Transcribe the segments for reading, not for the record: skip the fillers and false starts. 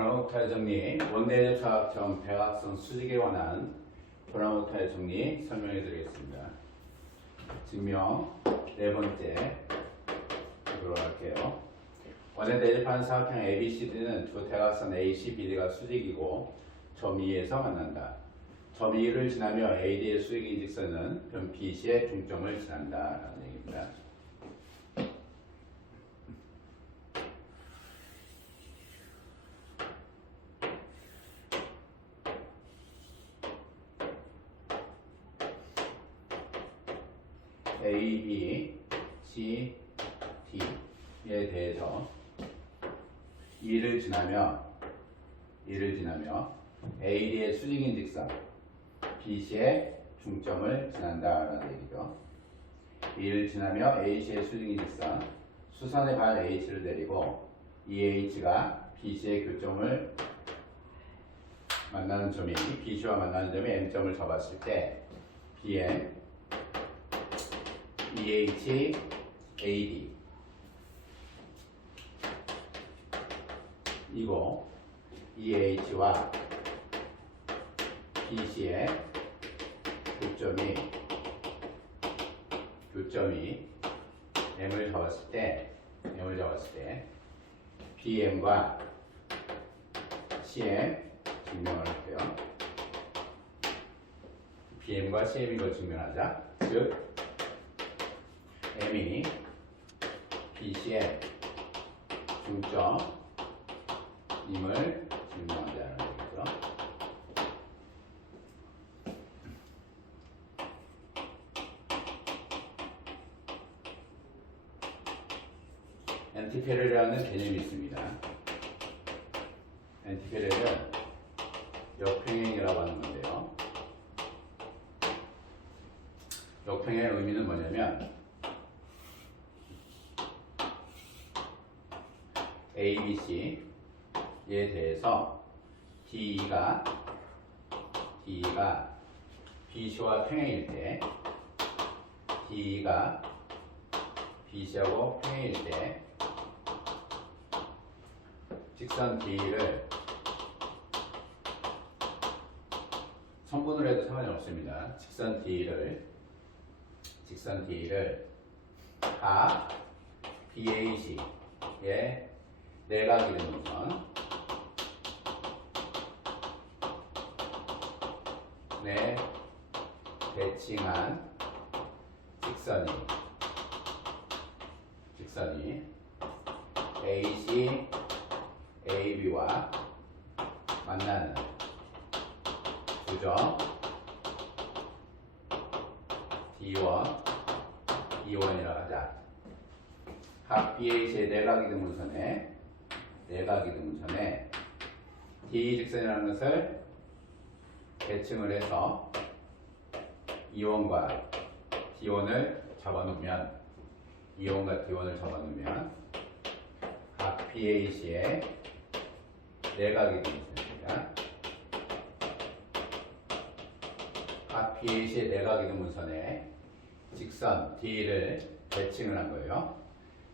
브라운타의 정리, 원대적 사각형 대각선 수직에 관한 브라운타의 정리 설명해 드리겠습니다. 증명 네 번째 들어갈게요. 원에 대립하는 사각형 ABCD는 두 대각선 AC, BD가 수직이고 점 E에서 만난다. 점 E를 지나며 AD의 수직인 직선은 점 BC의 중점을 지난다 라는 얘기입니다. A, B, C, D에 대해서 E를 지나며 AD의 수직인 직선 BC의 중점을 지난다라는 얘기죠. E를 지나며 AC의 수직인 직선 수선의 발 H를 내리고 이 H가 BC의 교점을 만나는 점이 BC와 만나는 점이 M점을 잡았을 때 BM EH, AD 이고 EH와 BC의 교점이 M을 잡았을 때 BM과 CM 증명을 할게요. BM과 CM 이걸 증명하자. 즉 M이 BC의 중점임을 증명하자는 거죠. 엔티패럴이라는 개념이 있습니다. 엔티패럴은 역평행이라고 하는 건데요. 역평행의 의미는 뭐냐면 ABC에 대해서 DE가 BC와 평행일 때 DE가 BC하고 평행일 때 직선 D를 성분으로 해도 상관이 없습니다. 직선 D를 각 BAC의 내각이 되는 선 내 대칭한 직선이 AC, AB와 만나는 구점 D1, E1이라고 하자. 각 BAC의 내각이 드문 선에 D 직선이라는 것을 대칭을 해서 E1과 D1을 잡아놓으면 각 BAC의 내각이 드문선입니다. 각 BAC의 내각이 드문선에 직선 D를 대칭을 한 거예요.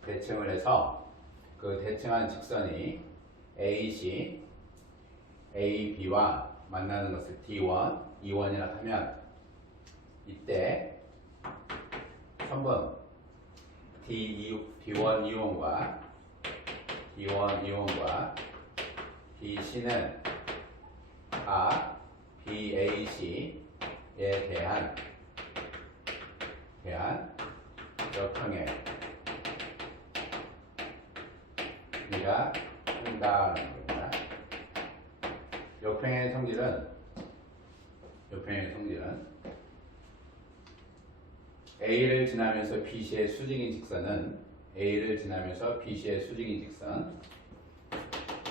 대칭을 해서 그 대칭한 직선이 AC, AB와 만나는 것을 D1, E1이라 하면 이때 선분 D1, E1과 BC는 각 BAC에 대한 역평행이가 된다는 겁니다. 역평행의 성질은 A를 지나면서 BC의 수직인 직선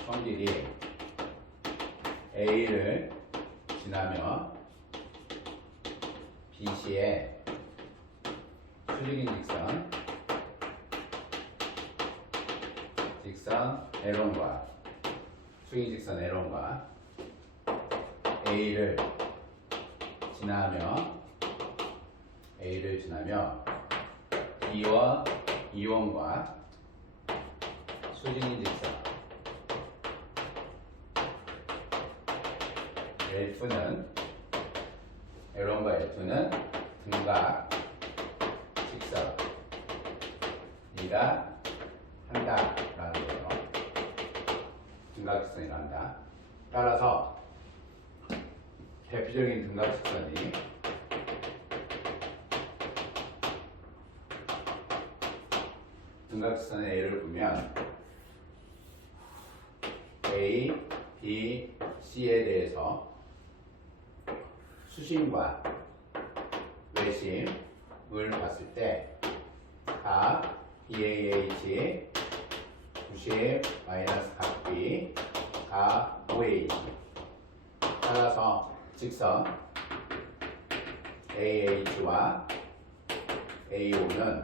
성질이 A를 지나며 BC의 수직인 직선 L1과 수직인 직선 L1과 A를 지나며 D와 E1과 수직인 직선 L2는 L1과 L2는 등각 직선이라 한다라는 거예요. 등각 직선이라 한다. 따라서 대표적인 등각 직선이 등각선의 A를 보면 A, B, C에 대해서 수심과 외심을 봤을 때 각 BAH 90 마이너스 각 B, 각 OA 따라서 직선 AH와 AO는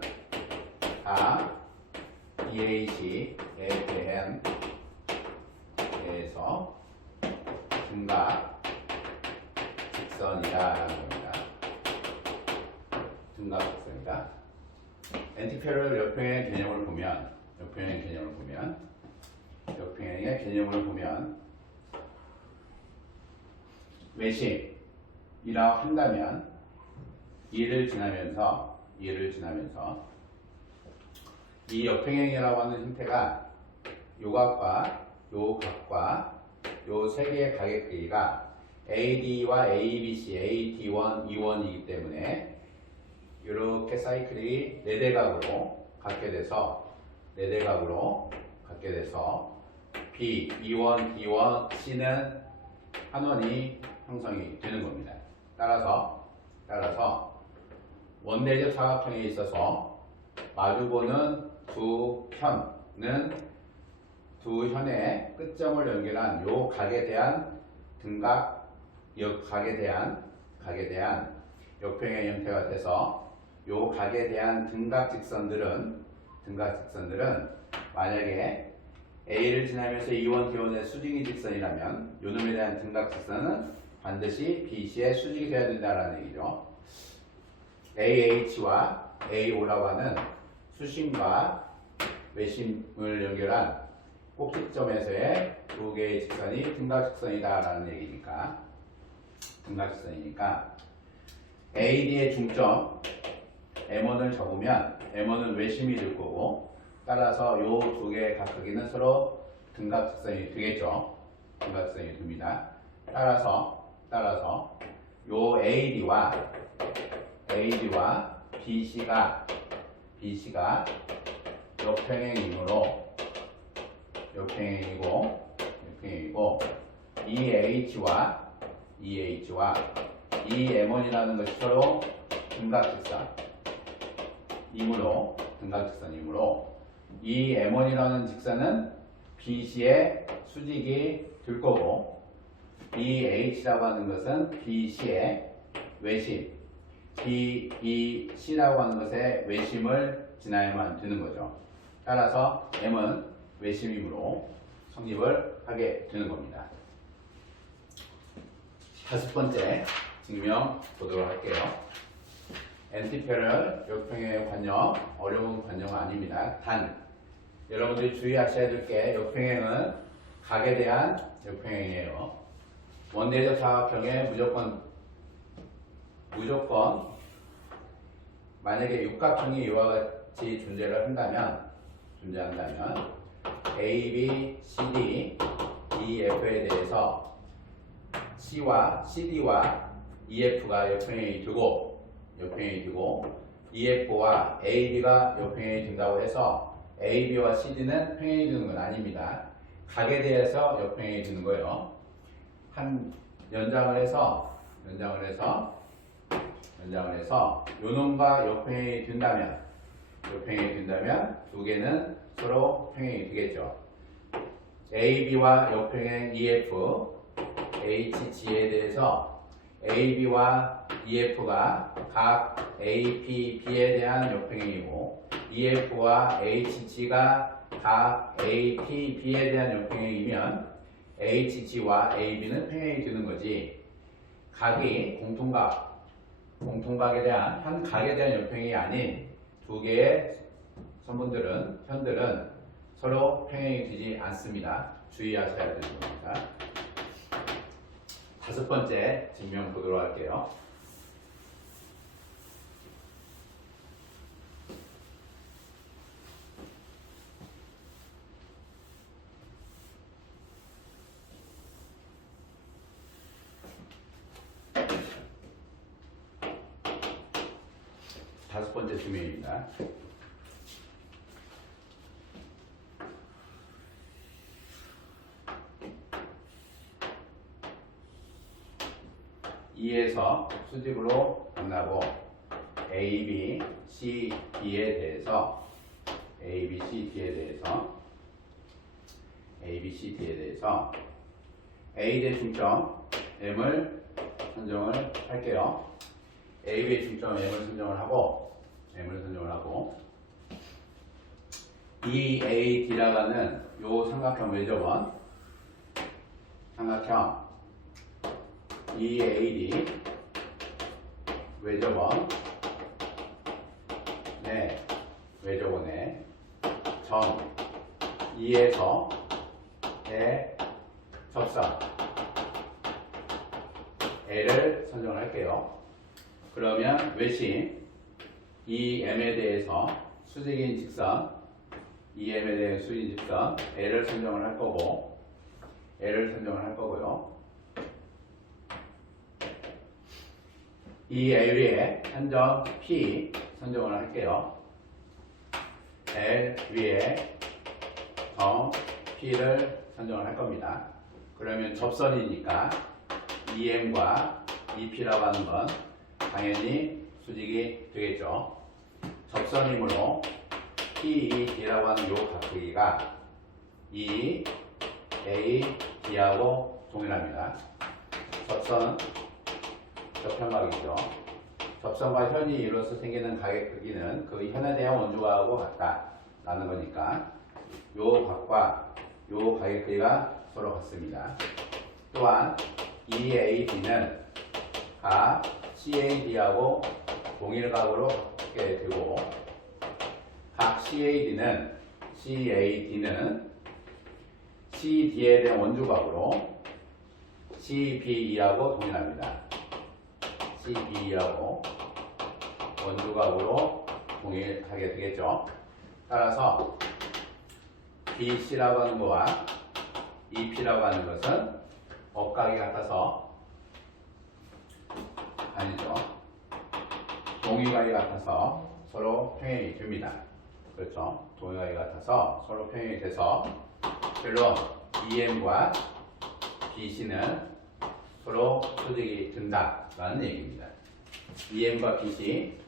각 BAC에 대해서 등각 직선이다라는 겁니다. 등각 직선이다. 엔티페럴 역평행의 개념을 보면, 역평행의 개념을 보면 외심이라 한다면 이를 지나면서 이 역평행이라고 하는 형태가 요 각과 요 세 개의 각의 크기가 AD와 ABC, AD1, E1이기 때문에 이렇게 사이클이 4대각으로 갖게 돼서 B, E1, D1, C는 한원이 형성이 되는 겁니다. 따라서 원대적 사각형에 있어서 마주보는 두 편은 두 현의 끝점을 연결한 요 각에 대한 각에 대한 역평행 형태가 돼서 요 각에 대한 등각 직선들은 만약에 A를 지나면서 E1, D1의 수직이 직선이라면 요 놈에 대한 등각 직선은 반드시 BC의 수직이 되어야 된다는 얘기죠. AH와 AO라고 하는 수심과 외심을 연결한 꼭지점에서의 두 개의 직선이 등각직선이다라는 얘기니까 AD의 중점 M1을 적으면 M1은 외심이 될 거고 따라서 이 두 개의 각 크기는 서로 등각직선이 되겠죠. 등각직선이 됩니다. 따라서 요 AD와 BC가 역평행이고 EH와 이 M1이라는 것이 서로 등각직선이므로 이 M1이라는 직선은 BC의 수직이 될 거고 이 H라고 하는 것은 BC의 외심 BEC라고 하는 것의 외심을 지나야만 되는 거죠. 따라서 M은 외심이므로 성립을 하게 되는 겁니다. 5번째 증명 보도록 할게요. 엔티페럴 역평행의 관념, 어려운 관념은 아닙니다. 단 여러분들이 주의하셔야 될 게 역평행은 각에 대한 역평행이에요. 원대적 사각형에 무조건 만약에 육각형이 이와 같이 존재한다면 A, B, C, D, E, F에 대해서 C와 CD와 EF가 역평행이 되고 EF와 AB가 역평행이 된다고 해서 AB와 CD는 평행이 되는 건 아닙니다. 각에 대해서 역평행이 되는 거예요. 한 연장을 해서 요놈과 역평행이 된다면 두 개는 서로 평행이 되겠죠. AB와 역평행 EF, HG에 대해서 AB와 EF가 각 AP, B에 대한 역평행이고 EF와 HG가 각 AP, B에 대한 역평행이면 HG와 AB는 평행이 되는 거지. 각이 공통각에 대한 한 각에 대한 역평행이 아닌 두 개의 현들은 서로 평행이 되지 않습니다. 주의하셔야 되는 겁니다. 다섯 번째 증명 보도록 할게요. 다섯 번째 증명입니다. E에서 수직으로 만나고 A, B, C, D에 대해서 A, B, C, D에 대해서 A의 중점 M을 선정을 할게요. A의 중점 M을 선정을 하고 EAD라고 하는 요 삼각형 외접원 삼각형 EAD 외접원 네 외접원의 점 E에서 의 접선 L을 선정할게요. 그러면 외심 EM에 대해서 수직인 직선 EM에 대한 수직인 직선 L을 선정을 할 거고요. 이 L 위에 한 점 P 선정을 할게요. L 위에 점 P를 선정을 할 겁니다. 그러면 접선이니까 EM과 EP라고 하는 건 당연히 수직이 되겠죠. 접선이므로 PED라고 하는 요 각크기가 EAD하고 동일합니다. 접선 접현각이죠. 접선과 현이 이루어서 생기는 각의 크기는 그 현에 대한 원주각하고 같다라는 거니까 요 각과 요 각의 크기가 서로 같습니다. 또한 EAD는 각 CAD하고 동일각으로 갖게 되고 각 CAD는 CD에 대한 원주각으로 CBE하고 동일합니다. CBE하고 원주각으로 동일하게 되겠죠. 따라서 BC라고 하는 거와 EP라고 하는 것은 억각이 같아서 아니죠. 동일각이 같아서 서로 평행이 됩니다. 그렇죠. 동일각이 같아서 서로 평행이 돼서 결론 EM과 BC는 서로 수직이 된다라는 얘기입니다. EM과 BC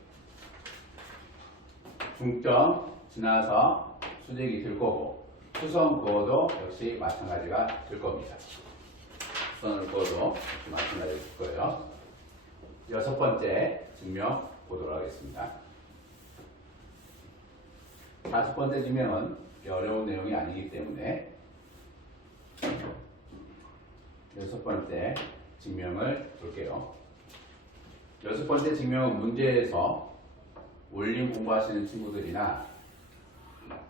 중점 지나서 수직이 될 거고 수선 그어도 역시 마찬가지가 될 겁니다. 수선을 그어도 마찬가지가 될 거예요. 여섯 번째 증명 보도록 하겠습니다. 다섯 번째 증명은 어려운 내용이 아니기 때문에 여섯 번째 증명을 볼게요. 여섯 번째 증명은 문제에서 원리 공부하시는 친구들이나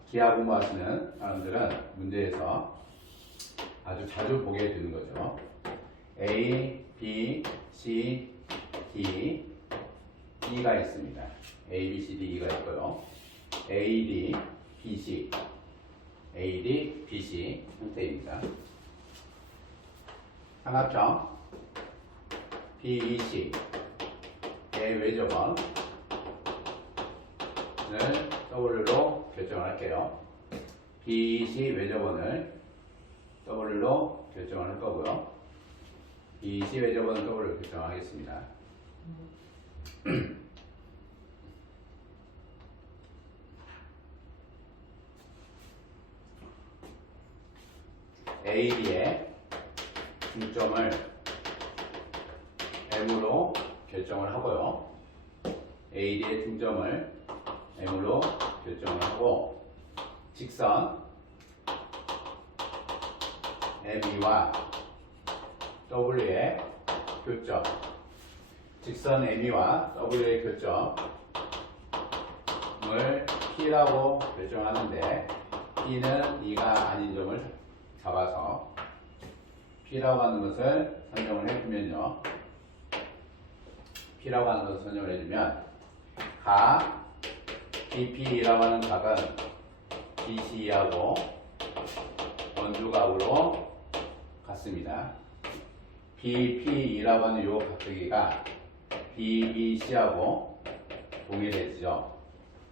기하 공부하시는 사람들은 문제에서 아주 자주 보게 되는 거죠. A, B, C, D, E가 있습니다. A, B, C, D, E가 있고요. A, D, B, C 형태입니다. 삼각형 BEC의 외접원을 W로 결정을 할게요. BEC 외접원을 W로 결정을 할 거고요. BEC 외접원을 W로 결정하겠습니다. AD의 중점을 M으로 결정을 하고요. AD의 중점을 M으로 결정을 하고 직선 ME와 W의 교점 직선 ME와 W의 교점을 P라고 결정하는데 P는 E가 아닌 점을 잡아서 P라고 하는 것을 설정을 해주면요. P라고 하는 것을 설정을 해주면 각 BP라고 하는 각은 BC하고 원주각으로 같습니다. BP라고 하는 요 각도기가 BBC하고 동일해지죠.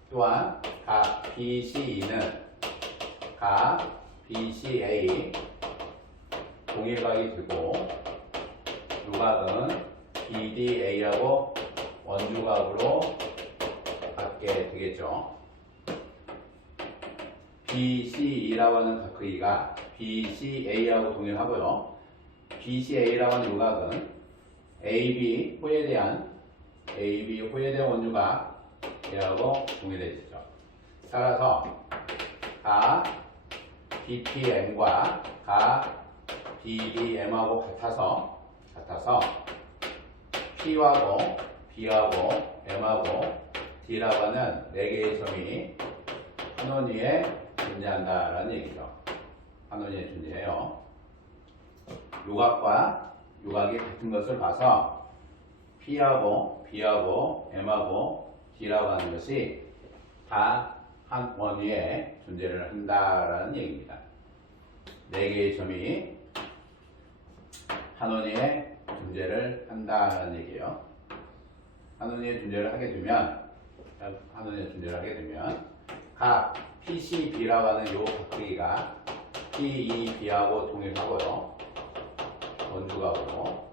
또한 각 BCE는 각 BCA 동일각이 되고 요 각은 BDA하고 원주각으로 갖게 되겠죠. BCE라고 하는 각 크기가 BCA하고 동일하고요. BCA라고 하는 요각은 AB 호에 대한 원주각하고 동일해지죠. 따라서 각 BPM과 각 BDM하고 같아서 P하고 B하고 M하고 D라고 하는 4개의 점이 한 원위에 존재한다라는 얘기죠. 한 원위에 존재해요. 요각과 요각이 같은 것을 봐서 P하고 B하고 M하고 D라고 하는 것이 다 한 원위에 존재를 한다라는 얘기입니다. 4개의 점이 한 원위에 존재를 한다는 얘기예요. 한 원위에 존재를 하게 되면 각 PCB라고 하는 요 각도기가 PEB하고 동일하고요. 원주각으로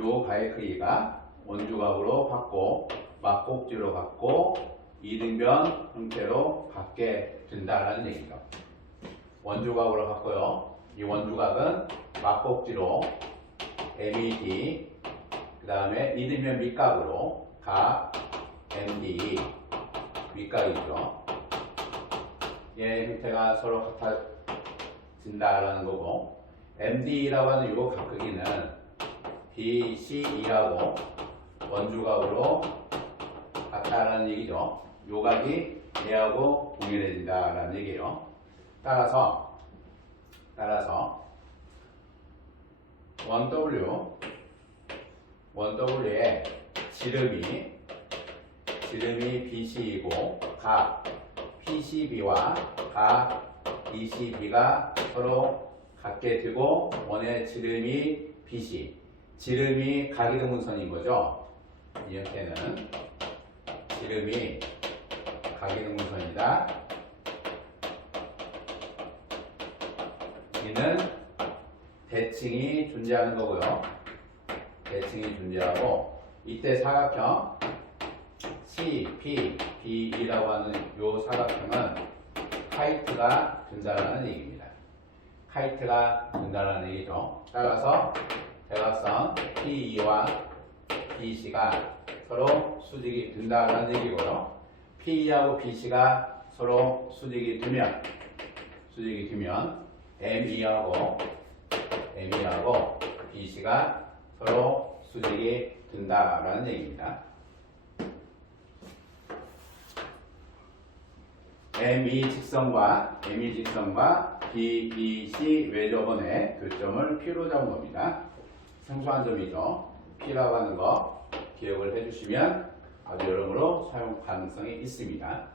요 가의 크기가 원주각으로 갖고 막곡지로 갖고 이등변 형태로 갖게 된다는 얘기죠. 원주각으로 갖고요. 이 원주각은 막곡지로 MED 그 다음에 이등변 밑각으로 각 MD 밑각이죠. 얘 형태가 서로 같아진다라는 거고 MD라고 하는 요 각 크기는 BCE하고 원주각으로 같다라는 얘기죠. 요 각이 얘하고 동일해진다라는 얘기예요. 따라서 1W의 지름이 BC이고 각 PCB와 각 ECB가 서로 같게 되고 원의 지름이 BC 지름이 각이등분선인 거죠. 이 형태는 지름이 각이등분선이다. 이는 대칭이 존재하는 거고요. 대칭이 존재하고 이때 사각형 CPB라고 하는 요 사각형은 카이트가 된다라는 얘기입니다. 카이트가 된다라는 얘기죠. 따라서 대각선 PE와 BC가 서로 수직이 된다라는 얘기고요. PE하고 BC가 서로 수직이 되면 ME하고 BC가 서로 수직이 된다라는 얘기입니다. ME 직선과 BBC 외접원의 교점을 P로 잡은 겁니다. 생소한 점이죠. P라고 하는 거 기억을 해주시면 아주 여러모로 사용 가능성이 있습니다.